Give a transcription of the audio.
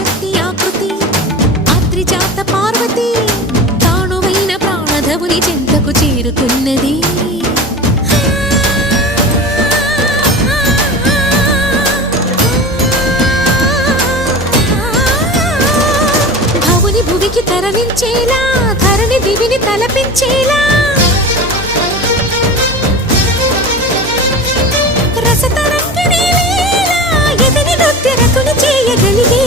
శక్తి ఆకృతి ఆత్రిజాత పార్వతి తానువైన ప్రాణధవుని చెంతకు చేరుతున్నది భవుని భువికి తరలించేలా ధరణి దివిని తలపించేలా రసతరంగిణి లీలా ఎదిని నృత్య రతుని చేయగలిగే